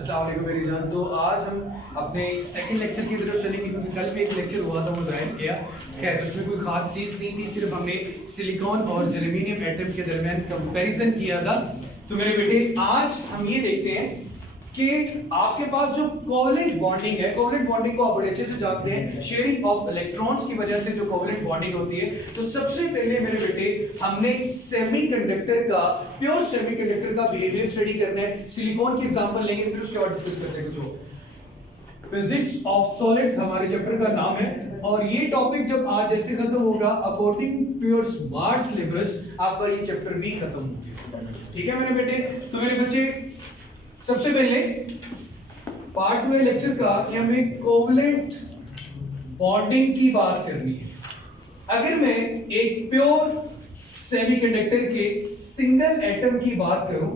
अस्सलाम वालेकुम मेरी जान। तो आज हम अपने सेकंड लेक्चर की तरफ चलेंगे क्योंकि कल भी एक लेक्चर हुआ था वो ज़ाहिर किया। खैर उसमें कोई ख़ास चीज़ नहीं थी, सिर्फ हमने सिलिकॉन और जर्मेनियम एटम के दरमियान कंपैरिजन किया था। तो मेरे बेटे आज हम ये देखते हैं कि आपके पास जो कोवलेंट बॉन्डिंग है, कोवलेंट बॉन्डिंग को आप बड़े अच्छे से जानते हैं, शेयरिंग ऑफ इलेक्ट्रॉन्स की वजह से जो कोवलेंट बॉन्डिंग होती है। तो सबसे पहले मेरे बेटे हमने सेमीकंडक्टर का, प्योर सेमीकंडक्टर का बिहेवियर स्टडी करना है। सिलिकॉन की एग्जांपल लेंगे, फिर उसके बाद डिस्कस करते हैं कुछ। फिजिक्स ऑफ सॉलिड्स हमारे चैप्टर का नाम है और ये टॉपिक जब आज जैसे खत्म होगा according to your smart syllabus आपका ये चैप्टर भी खत्म हो गया। ठीक है मेरे बेटे। तो मेरे बच्चे सबसे पहले पार्ट में लेक्चर का कि हमें कोवलेंट बॉन्डिंग की बात करनी है। अगर मैं एक प्योर सेमीकंडक्टर के सिंगल एटम की बात करूं,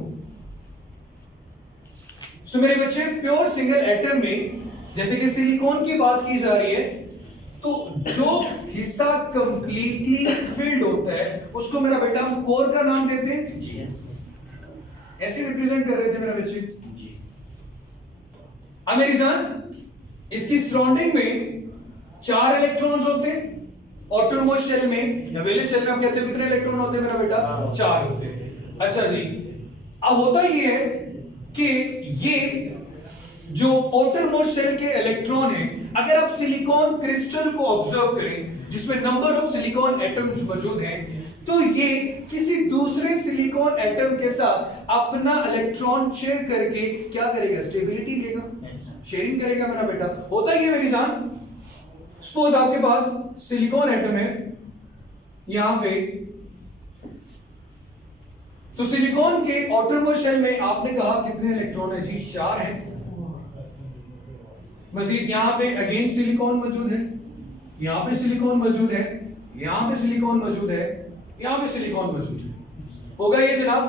तो मेरे बच्चे प्योर सिंगल एटम में जैसे कि सिलिकॉन की बात की जा रही है, तो जो हिस्सा कंप्लीटली फिल्ड होता है उसको मेरा बेटा हम कोर का नाम देते हैं। ऐसे रिप्रेजेंट कर रहे थे मेरा बच्चे। अब मेरी जान, इसकी सराउंडिंग में 4 इलेक्ट्रॉन्स होते हैं। ऑटोनोमस शेल में या वैलेंस शेल में हम कहते हैं कितने इलेक्ट्रॉन होते हैं मेरा बेटा? 4 होते हैं। अच्छा जी, अब होता ये है कि ये जो ऑटोनोमस शेल के इलेक्ट्रॉन है, अगर आप सिलिकॉन क्रिस्टल को ऑब्जर्व करें जिसमें नंबर ऑफ सिलिकॉन एटम्स मौजूद हैं, तो ये किसी दूसरे सिलिकॉन एटम के साथ अपना इलेक्ट्रॉन शेयर करके क्या करेगा? स्टेबिलिटी लेगा, शेयरिंग करेगा मेरा बेटा। होता ही है मेरी जान, सपोज आपके पास सिलिकॉन एटम है यहां पे, तो सिलिकॉन के ऑटोनोमस शेल में आपने कहा कितने इलेक्ट्रॉन है जी? 4 हैं। मजीद यहां पे अगेन सिलिकॉन मौजूद है, यहां पे सिलिकॉन मौजूद है, यहां पे सिलिकॉन मौजूद है, यहां पे सिलिकॉन मौजूद है। होगा ये जनाब,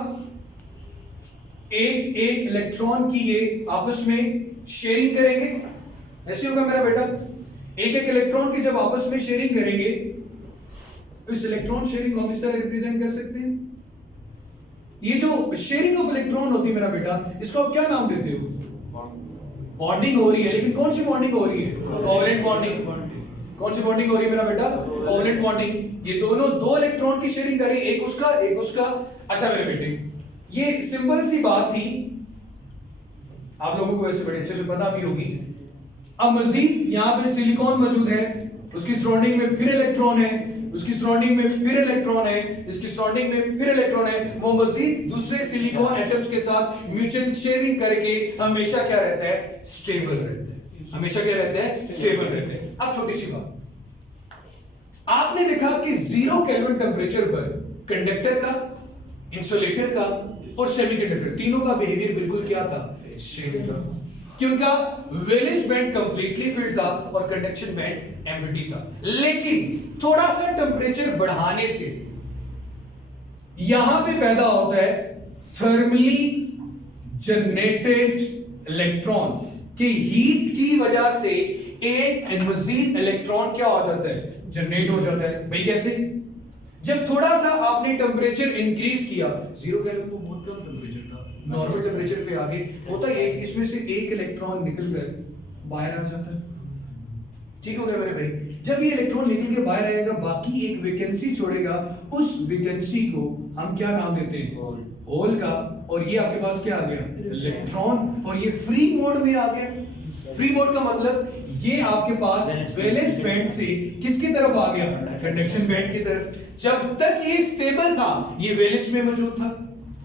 एक एक इलेक्ट्रॉन की ये आपस में शेयरिंग करेंगे। ऐसे होगा मेरा बेटा, एक एक इलेक्ट्रॉन की जब आपस में शेयरिंग करेंगे, तो इस इलेक्ट्रॉन शेयरिंग को हम इस तरह रिप्रेजेंट कर सकते हैं। ये जो शेयरिंग ऑफ इलेक्ट्रॉन होती है मेरा बेटा, इसको आप क्या नाम देते हो? बॉन्डिंग हो रही है, लेकिन कौन सी बॉन्डिंग हो रही है? Covalent bonding. कौन सी बॉन्डिंग हो रही है मेरा बेटा? Covalent bonding. ये दोनों 2 इलेक्ट्रॉन की शेयरिंग कर रही है, एक उसका एक उसका। अच्छा मेरे बेटे, ये सिंपल सी बात थी, आप लोगों को वैसे बड़े अच्छे से पता भी होगी। अब मजीद यहां पे सिलिकॉन मौजूद है, उसकी सराउंडिंग में फिर इलेक्ट्रॉन है, उसकी सराउंडिंग में फिर इलेक्ट्रॉन है, इसकी सराउंडिंग में फिर इलेक्ट्रॉन है। वो मजीद दूसरे सिलिकॉन एटम्स के साथ म्यूचुअल शेयरिंग करके हमेशा क्या रहता है? स्टेबल रहता है। हमेशा क्या रहता है? स्टेबल रहता है। अब छोटी सी बात, आपने देखा कि 0 केल्विन टेंपरेचर पर कंडक्टर का, इंसुलेटर का और सेमीकंडक्टर तीनों का बिहेवियर बिल्कुल क्या था? सेम था, क्योंकि वैलेंस बैंड कंप्लीटली फिल्ड था और कंडक्शन बैंड एम्प्टी था। लेकिन थोड़ा सा टेंपरेचर बढ़ाने से यहां पे पैदा होता है थर्मली जनरेटेड इलेक्ट्रॉन की हीट की वजह से एक मजीद इलेक्ट्रॉन क्या हो जाता है? जनरेट हो जाता है। भाई कैसे? जब थोड़ा सा आपने टेंपरेचर इंक्रीज किया, 0 केल्विन तो बहुत कम टेंपरेचर था, नॉर्मल टेंपरेचर पे आगे होता है इसमें से एक इलेक्ट्रॉन निकलकर बाहर आ जाता है। ठीक हो गया मेरे भाई? जब ये इलेक्ट्रॉन निकल के बाहर आएगा, बाकी एक वैकेंसी छोड़ेगा, उस वैकेंसी को हम क्या नाम देते हैं? होल का। और ये आपके पास क्या आ गया? इलेक्ट्रॉन। और ये फ्री मोड में आ गया। फ्री मोड का मतलब ये आपके पास वैलेंस बैंड से किसकी तरफ आ गया? कंडक्शन बैंड की तरफ। जब तक ये स्टेबल था, ये वैलेंस में मौजूद था,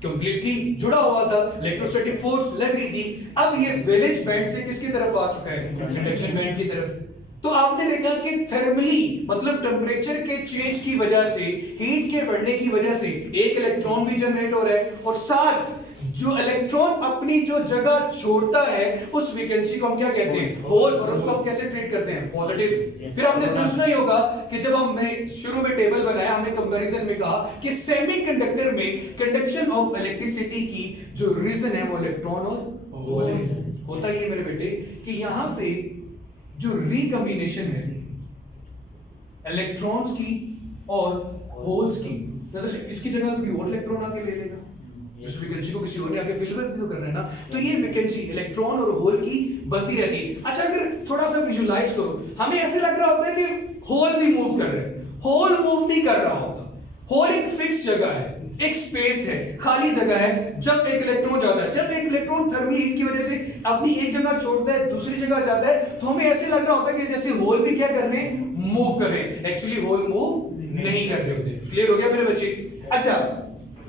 कंप्लीटली जुड़ा हुआ था, इलेक्ट्रोस्टैटिक फोर्स लग रही थी। अब ये वैलेंस बैंड से किसकी तरफ आ चुका है? कंडक्शन बैंड की तरफ। तो आपने देखा कि थर्मली मतलब टेंपरेचर के चेंज की वजह से, हीट के बढ़ने की वजह से एक इलेक्ट्रॉन भी जनरेट हो रहा है और साथ जो इलेक्ट्रॉन अपनी जो जगह छोड़ता है उस वैकेंसी को हम क्या कहते हैं? होल। और उसको हम कैसे ट्रीट करते हैं? पॉजिटिव। फिर आपने सुना ही होगा कि जब हमने शुरू में टेबल बनाया, हमने कंपैरिजन में कहा कि सेमीकंडक्टर में कंडक्शन ऑफ इलेक्ट्रिसिटी की जो रीजन है वो इलेक्ट्रॉन और होल है। होता ही है मेरे बेटे कि यहां पे जो रिकॉम्बिनेशन है इलेक्ट्रॉन्स की और होल्स की, मतलब इसकी जगह कोई और इलेक्ट्रॉन आके ले लेगा, उस वैकेंसी को किसी और ने आके फिल भी तो करना है ना, तो ये वैकेंसी इलेक्ट्रॉन और होल की बनती रहती है। अच्छा अगर थोड़ा सा विजुलाइज करो, हमें ऐसे लग रहा होता है कि होल भी मूव कर रहे हैं, होल मूव नहीं कर रहा होता। होल एक फिक्स जगह है, एक स्पेस है, खाली जगह है। जब एक इलेक्ट्रॉन जाता है, जब एक इलेक्ट्रॉन थर्मली हीट की वजह से अपनी एक जगह छोड़ता है दूसरी जगह जाता है, तो हमें ऐसे लग रहा होता है कि जैसे होल भी क्या कर रहे हैं, मूव कर रहे हैं। एक्चुअली होल मूव नहीं कर रहे होते। क्लियर हो गया मेरे बच्चे? अच्छा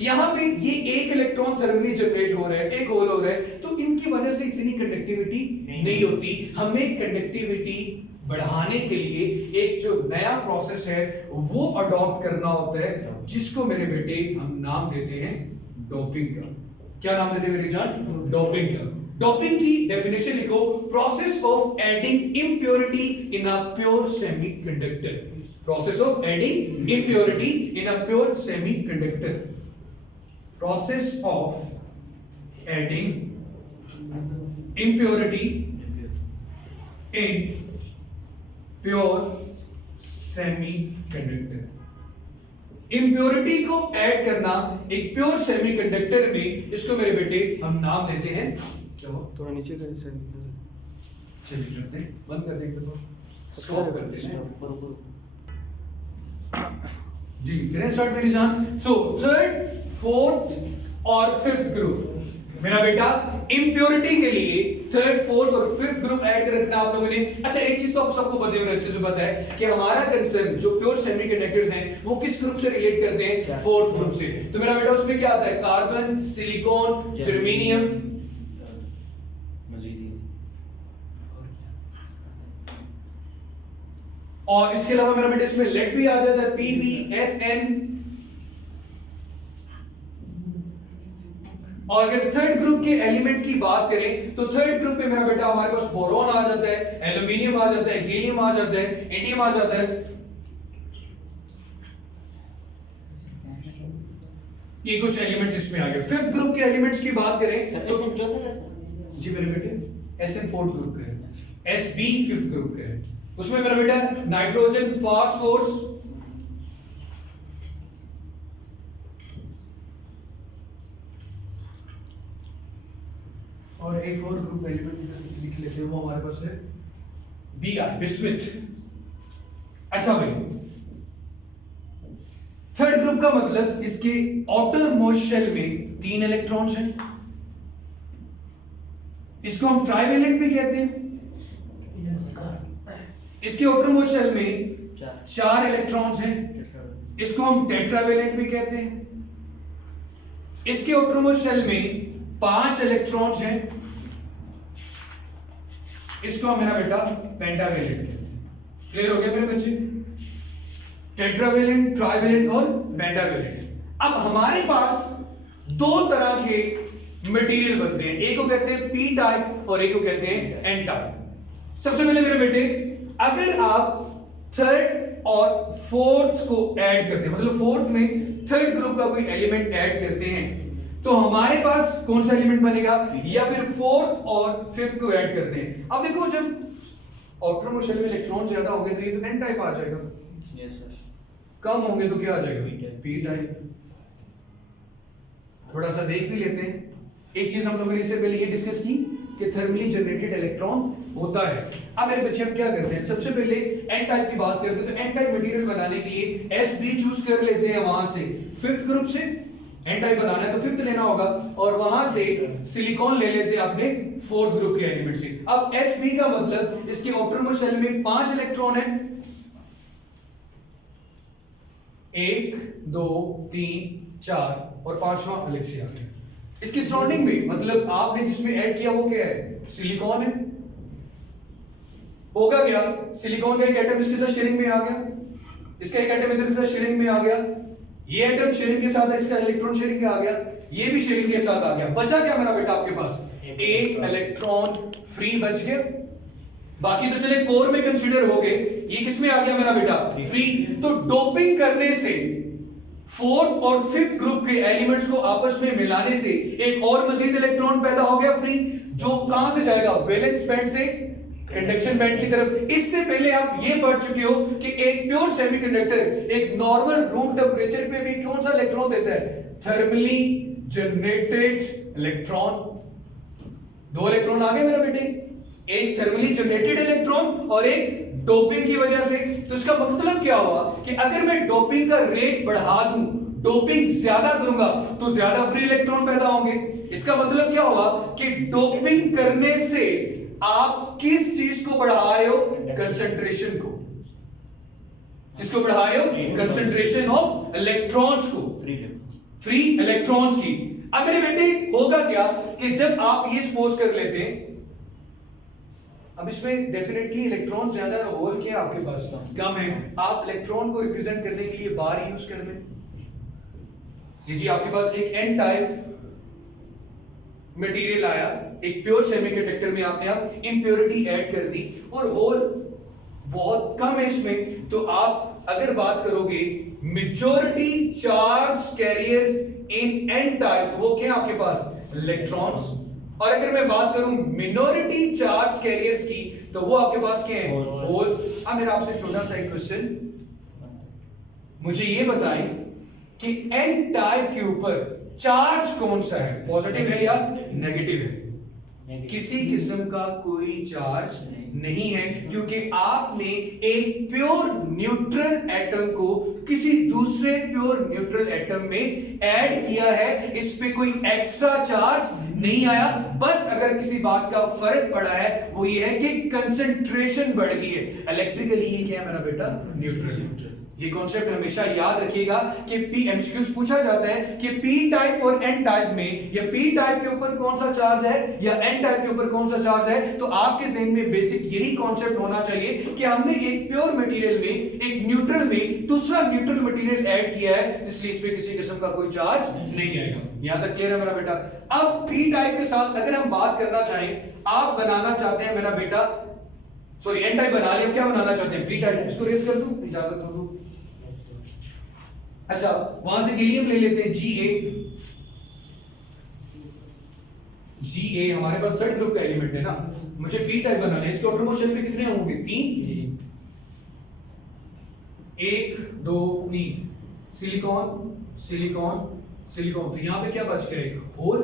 यहां पे ये एक इलेक्ट्रॉन थर्मली जनरेट हो रहा है, एक होल हो रहा है, तो इनकी वजह से इतनी कंडक्टिविटी नहीं होती। हमें कंडक्टिविटी बढ़ाने के लिए एक जो नया प्रोसेस है वो अडॉप्ट करना होता है, जिसको मेरे बेटे हम नाम देते हैं डोपिंग का। क्या नाम देते हैं मेरी जान? डोपिंग का। डोपिंग की डेफिनेशन लिखो, process of adding impurity in a pure semiconductor. Process of adding impurity in a pure semiconductor. Process of adding impurity in pure semiconductor. Impurity को ऐड करना एक प्योर सेमीकंडक्टर में, इसको मेरे बेटे हम नाम देते हैं क्या? हो थोड़ा नीचे कर सर, चलिए करते हैं, बंद कर देंगे तो स्टॉप कर देते हैं जी। करें स्टार्ट मेरी जान। सो थर्ड, फोर्थ और फिफ्थ ग्रुप मेरा बेटा इम्प्योरिटी के लिए थर्ड, फोर्थ और फिफ्थ ग्रुप ऐड कर रखना आप लोगों ने। अच्छा एक चीज तो आप सबको अच्छे से पता है कि हमारा कंसर्न जो प्योर सेमीकंडक्टर्स हैं वो किस ग्रुप से रिलेट करते हैं? फोर्थ ग्रुप से। तो मेरा बेटा उसमें क्या आता है? कार्बन, सिलिकॉन, जर्मेनियम, और इसके अलावा मेरा बेटा इसमें लेड भी आ जाता है, PbSn। और अगर थर्ड ग्रुप के एलिमेंट की बात करें तो थर्ड ग्रुप पे मेरा बेटा हमारे पास बोरॉन आ जाता है, एल्यूमिनियम आ जाता है, गैलियम आ जाता है, इंडियम आ जाता है। ये कुछ एलिमेंट इसमें आ गए। फिफ्थ ग्रुप के एलिमेंट्स की बात करें तो जी मेरे बेटे Sn फोर्थ ग्रुप का है, Sb फिफ्थ ग्रुप का है। उसमें मेरा बेटा नाइट्रोजन, फास्फोरस, और एक और ग्रुप एलिमेंट लिख लेते हैं, वो हमारे पास है Bi, बिस्मिथ। अच्छा भाई थर्ड ग्रुप का मतलब इसके आउटर मोस्ट शेल में 3 इलेक्ट्रॉन्स हैं, इसको हम ट्राइवेलेंट भी कहते हैं। इसके आउटर मोस्ट शेल में 4 इलेक्ट्रॉन्स हैं, इसको हम टेट्रावेलेंट भी कहते हैं। इसके आउटर मोस्ट शेल में 5 इलेक्ट्रॉन्स हैं, इसको हम मेरा बेटा पेंटावेलेंट कहते हैं। क्लियर हो गया मेरे बच्चे? टेट्रावेलेंट, ट्राइवेलेंट और पेंटावेलेंट। अब हमारे पास 2 तरह के मटेरियल बनते हैं, एक को कहते हैं पी टाइप और एक को कहते हैं एन टाइप। सबसे पहले मेरे बेटे अगर आप थर्ड और फोर्थ को ऐड करते हैं, मतलब फोर्थ में थर्ड ग्रुप का कोई एलिमेंट ऐड करते हैं, तो हमारे पास कौन सा एलिमेंट बनेगा? या फिर फोर्थ और फिफ्थ को ऐड करते हैं। अब देखो जब आउटर मोस्ट शेल में इलेक्ट्रॉन ज्यादा होंगे तो ये तो एन टाइप आ जाएगा, कम होंगे तो क्या आ जाएगा? P type. थोड़ा सा देख भी लेते हैं। एक चीज हम लोगों ने इससे पहले ये डिस्कस की कि थर्मली जनरेटेड इलेक्ट्रॉन होता है। अब मेरे बच्चे हम क्या करते हैं, सबसे पहले एन टाइप की बात करते हैं। तो एन टाइप मटेरियल बनाने के लिए Sb चूज कर लेते हैं, वहां से फिफ्थ ग्रुप से एन टाइप बनाना है तो फिफ्थ लेना होगा, और वहां से सिलिकॉन ले लेते हैं अपने फोर्थ ग्रुप के एलिमेंट से। अब Sb का मतलब इसके आउटर मोस्ट शेल में 5 इलेक्ट्रॉन है, 1 2 3 4 और 5वां अलग से आ गया। इसकी सराउंडिंग में मतलब आपने जिसमें ऐड किया वो क्या है? सिलिकॉन है। होगा क्या? सिलिकॉन का एक एटम इसके साथ शेयरिंग में आ गया, इसका एक एटम इधर के साथ शेयरिंग में आ गया, ये एटम शेयरिंग के साथ है, इसका इलेक्ट्रॉन शेयरिंग में आ गया, ये भी शेयरिंग के साथ आ गया। बचा क्या मेरा बेटा आपके पास? एक इलेक्ट्रॉन फ्री बच गया। बाकी तो चले कोर में कंसीडर हो गए, ये किस में आ गया मेरा बेटा? फ्री। तो डोपिंग करने से फोर्थ और फिफ्थ ग्रुप के एलिमेंट्स को आपस में मिलाने से एक और मजीद इलेक्ट्रॉन पैदा हो गया फ्री, जो कहां से जाएगा? वैलेंस बैंड से कंडक्शन बैंड की तरफ। इससे पहले आप ये पढ़ चुके हो कि एक प्योर सेमीकंडक्टर एक नॉर्मल रूम टेंपरेचर पे भी कौन सा इलेक्ट्रॉन देता है? थर्मली जनरेटेड इलेक्ट्रॉन, दो इलेक्ट्रॉन आ गए मेरा बेटे, एक थर्मली जनरेटेड इलेक्ट्रॉन और एक डोपिंग की वजह से। तो इसका मतलब क्या हुआ कि अगर मैं डोपिंग का रेट बढ़ा दूं, डोपिंग ज्यादा करूंगा तो ज्यादा फ्री इलेक्ट्रॉन पैदा होंगे। इसका मतलब क्या हुआ कि डोपिंग करने से आप किस चीज को बढ़ा रहे हो? कंसंट्रेशन को। किसको बढ़ा रहे हो? कंसंट्रेशन ऑफ इलेक्ट्रॉन्स को, फ्री इलेक्ट्रॉन्स की। अब मेरे बेटे होगा क्या कि जब आप ये सपोज कर लेते हैं, अब इसमें डेफिनेटली इलेक्ट्रॉन ज्यादा और होल क्या आपके पास कम है, आप इलेक्ट्रॉन को रिप्रेजेंट करने के लिए बार यूज कर लें। ये जी आपके पास एक एन टाइप मटेरियल आया, एक प्योर सेमीकंडक्टर में आपने अब इम्प्योरिटी ऐड कर दी और होल बहुत कम है इसमें, तो आप अगर बात करोगे majority charge carriers in an type, तो वो क्या आपके पास? इलेक्ट्रॉन्स। और अगर मैं बात करूं मिनोरिटी चार्ज कैरियर्स की, तो वो आपके पास क्या है? होल्स। अब मेरा आपसे छोटा सा एक क्वेश्चन, मुझे ये बताएं कि एन टाइप के ऊपर चार्ज कौन सा है, पॉजिटिव है या नेगेटिव है? किसी किस्म का कोई चार्ज नहीं है, क्योंकि आपने एक प्योर न्यूट्रल एटम को किसी दूसरे प्योर न्यूट्रल एटम में ऐड किया है, इस पे कोई एक्स्ट्रा चार्ज नहीं आया। बस अगर किसी बात का फर्क पड़ा है वो ये है कि कंसंट्रेशन बढ़ गई है। इलेक्ट्रिकली ये क्या है मेरा बेटा? न्यूट्रल। ये कॉन्सेप्ट हमेशा याद रखिएगा कि पी एमसीक्यूज पूछा जाता है कि पी टाइप और एन टाइप में, या पी टाइप के ऊपर कौन सा चार्ज है या एन टाइप के ऊपर कौन सा चार्ज है, तो आपके ज़हन में बेसिक यही कॉन्सेप्ट होना चाहिए कि हमने एक प्योर मटेरियल में, एक न्यूट्रल में दूसरा न्यूट्रल मटेरियल ऐड किया है, इसलिए इस पे किसी किस्म का कोई चार्ज नहीं आएगा। यहां तक क्लियर है मेरा बेटा? अब पी टाइप के साथ अगर हम बात करना चाहें, आप बनाना चाहते हैं मेरा बेटा, सॉरी एन टाइप बना लिया, क्या बनाना चाहते हैं? P type. इसको रेज कर दूं, इजाजत हो? अच्छा, वहां से गैलियम ले लेते हैं, Ga हमारे पास थर्ड ग्रुप का एलिमेंट है ना, मुझे पी टाइप बनाना है। इसके ऑटोनोमस शेल में कितने होंगे? 3, 1 2 3, सिलिकॉन सिलिकॉन सिलिकॉन। तो यहां पे क्या बच गया? एक होल।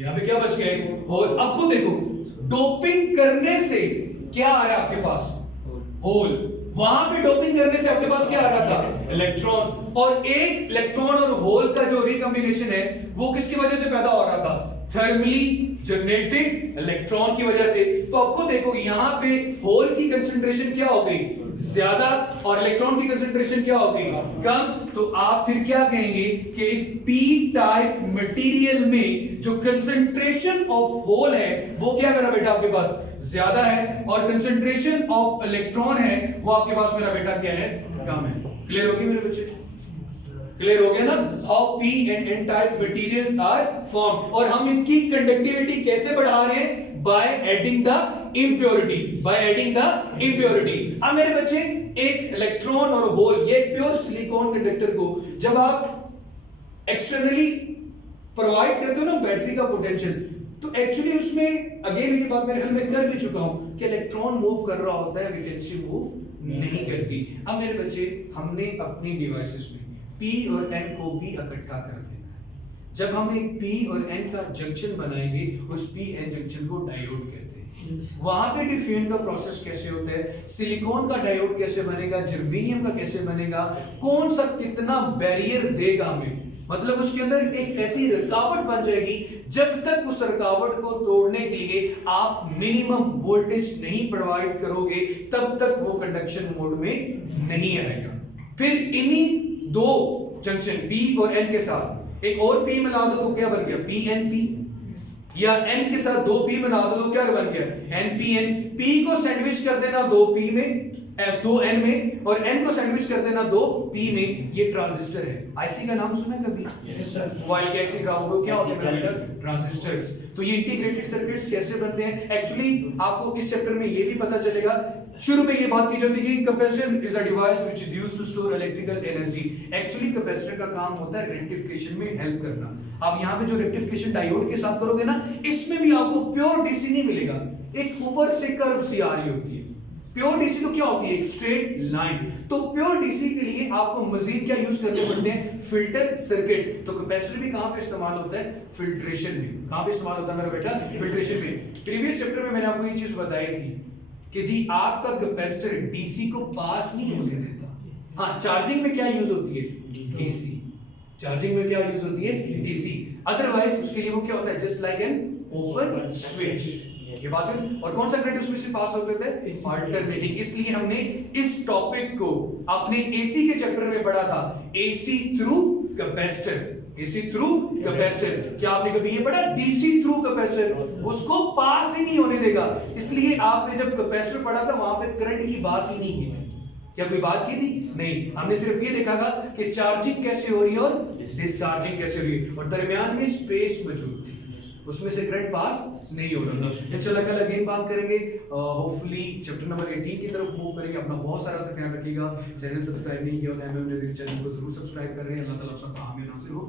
यहां पे क्या बच गया? एक होल। अब खुद देखो, डोपिंग करने से क्या आ रहा है आपके पास? होल। वहां पे डोपिंग करने से आपके पास क्या आ रहा था? इलेक्ट्रॉन। और एक इलेक्ट्रॉन और होल का जो रिकॉम्बिनेशन है वो किसकी वजह से पैदा हो रहा था? थर्मली जनरेटेड इलेक्ट्रॉन की वजह से। तो आपको देखो यहां पे होल की कंसंट्रेशन क्या हो गई? ज्यादा, और इलेक्ट्रॉन की कंसंट्रेशन क्या हो गई? कम। तो आप फिर क्या कहेंगे कि एक पी टाइप मटेरियल में जो कंसंट्रेशन ऑफ होल है वो क्या मेरा बेटा आपके पास ज्यादा है, और कंसंट्रेशन ऑफ इलेक्ट्रॉन है वो आपके पास मेरा बेटा क्या है? कम है। क्लियर हो गया मेरे बच्चे? क्लियर हो गया ना? How p and n type materials are form, और हम इनकी कंडक्टिविटी कैसे बढ़ा रहे हैं? By adding the impurity, by adding the impurity. अब मेरे बच्चे एक इलेक्ट्रॉन और होल, ये प्योर सिलिकॉन कंडक्टर को जब आप एक्सटर्नली प्रोवाइड करते हो ना बैटरी का पोटेंशियल, तो एक्चुअली उसमें अगेन ये बात मेरे ख्याल में कर भी चुका हूं कि इलेक्ट्रॉन मूव कर रहा होता है, वैकेंसी मूव नहीं करती। अब मेरे बच्चे हमने अपनी डिवाइसेस में P और N को भी इकट्ठा कर देना है। जब हम एक P और N का जंक्शन बनाएंगे, उस P N जंक्शन को डायोड कहते हैं। वहां पे डिफ्यूजन का प्रोसेस कैसे होता है, सिलिकॉन का डायोड कैसे बनेगा, जर्मेनियम का कैसे बनेगा, कौन सा कितना बैरियर देगा हमें, मतलब उसके अंदर एक ऐसी रुकावट बन जाएगी जब तक उस रुकावट को तोड़ने के लिए आप मिनिमम वोल्टेज नहीं प्रोवाइड करोगे तब तक वो कंडक्शन मोड में नहीं आएगा। फिर इन्हीं दो जंक्शन P और N के साथ एक और P मिला दो तो क्या बन गया? PNP। या N के साथ दो P मिला दो तो क्या बन गया? NPN। P को सैंडविच कर देना दो P में, दो N में, और N को सैंडविच कर देना दो P में। ये ट्रांजिस्टर है। आईसी का नाम सुना कभी? मोबाइल के आईसी ग्राउंड क्या होते हैं? ट्रांजिस्टर्स। तो ये इंटीग्रेटेड सर्किट्स कैसे बनते हैं, एक्चुअली आपको इस चैप्टर में ये भी पता चलेगा। शुरू में ये बात की जाती है कि capacitor is a device which is used to store electrical energy. Actually capacitor का काम होता है रेक्टिफिकेशन में हेल्प करना। आप यहां पे जो रेक्टिफिकेशन डायोड के साथ करोगे ना, इसमें भी आपको प्योर डीसी नहीं मिलेगा, एक ऊपर से कर्व सी आ रही होती है। प्योर डीसी तो क्या होती है, एक स्ट्रेट लाइन। तो प्योर डीसी के लिए आपको मजीद क्या यूज करने पड़ते हैं, फिल्टर सर्किट। तो कैपेसिटर भी कहां पे इस्तेमाल होता है, फिल्ट्रेशन में। कहां पे इस्तेमाल होता है मेरा बेटा, फिल्ट्रेशन में। प्रीवियस चैप्टर में मैंने आपको ये चीज बताई थी कि जी आपका कैपेसिटर डीसी को पास नहीं होने देता। हाँ, चार्जिंग में क्या यूज होती है, डीसी। चार्जिंग में क्या यूज होती है, डीसी। अदरवाइज उसके लिए वो क्या होता है, just like an open switch. ये बात है। और कौन सा करंट उसमें से पास होते थे, अल्टरनेटिंग। इसलिए हमने इस टॉपिक को अपने एसी के चैप्टर में पढ़ा था, AC through capacitor. AC through capacitor. क्या आपने कभी ये पढ़ा, डीसी थ्रू कैपेसिटर, उसको पास ही नहीं होने देगा। इसलिए आपने जब कैपेसिटर पढ़ा था वहां पे करंट की बात ही नहीं की थी। क्या कोई बात की थी, नहीं। हमने सिर्फ ये देखा था कि चार्जिंग कैसे हो रही है और डिस्चार्जिंग कैसे हो रही है, और दरमियान में स्पेस मौजूद थी, उसमें से करंट पास नहीं हो रहा था। चलो कल अगेन बात करेंगे, होपफुली चैप्टर नंबर 18 की तरफ मूव करेंगे। अपना बहुत सारा सा ख्याल रखिएगा। चैनल सब्सक्राइब नहीं किया होता है, चैनल को जरूर सब्सक्राइब कर रहे हैं। अल्लाह ताला सबका हामी नासिर हो।